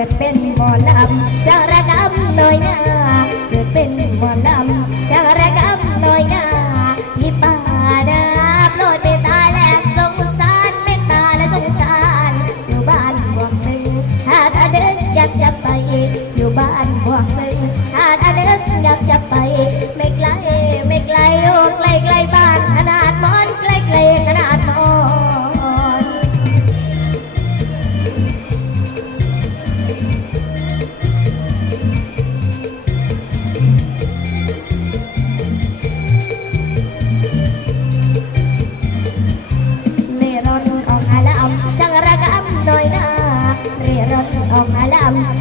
กิดเป็นหมอลำจะระกำหน่อยนาเกิดเป็นหมอลำจะระกำหน่อยนาพี่ป่าดาโปรดเมตตาและสงสารเมตตาและสงสารอยู่บ้านบวกหนึ่งถ้าถ้าเดินอยากจะไปอยู่บ้านบวกหนึ่งถ้าถ้าเดินอยากจะไป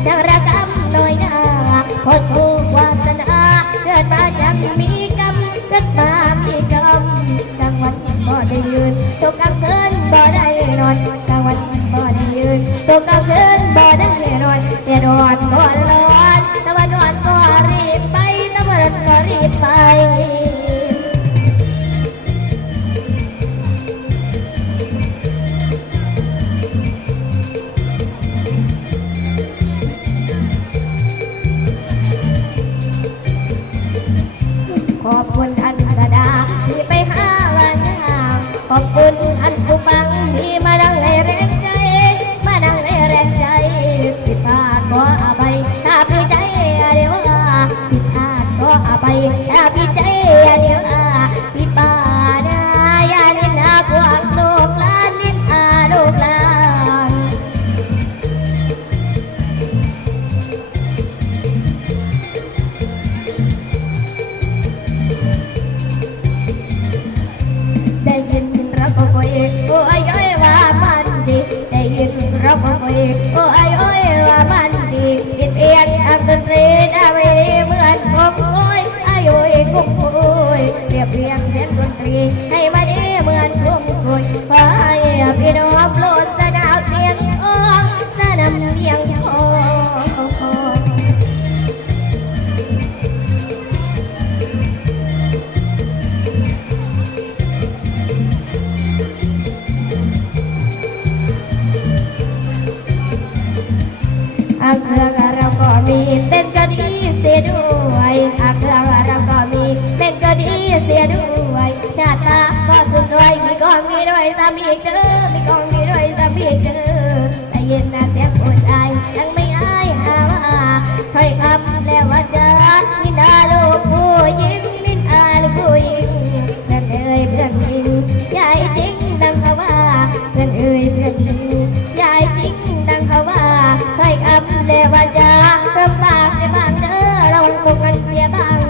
จังระกำน้อยหนาคนผู้วาสนาเกิดมาจากมีกรรมเกิดมามีกรรมกลางวันบ่ได้ยืนตกกลางคืนบ่ได้นอนกลางวันบ่ได้ยืนตกกลางคืนบ่ได้นอนเดือดร้อนก็ร้อนตะวันร้อนก็รีบไปตะวันร้นก็รีบไป อบคุณอันสดาที่ไปหาวันหามขอบคุณอันผู้ฟังที่มาดังในแรงใจ มาดังในแรงใจผิดพลาดขออภัยถ้าพี่ใจเดี๋ยวอาผิดพลาดขออภัยถ้า อาเครื่องเราก็มีเต้นก็ดีเสียด้วยอาเครื่องเราก็มีเต้นก็ดีเสียด้วยหน้าตาก็สุดสวยมีกองมีด้วยสามีเจอมีกองมีด้วยสามีเจอแต่ยินนะเสียงคนอายยังไม่อายหาว่าใครคำแล้วว่าจอ ลำบาเสียบ้างเด้อระงตกกันเสียบ้าง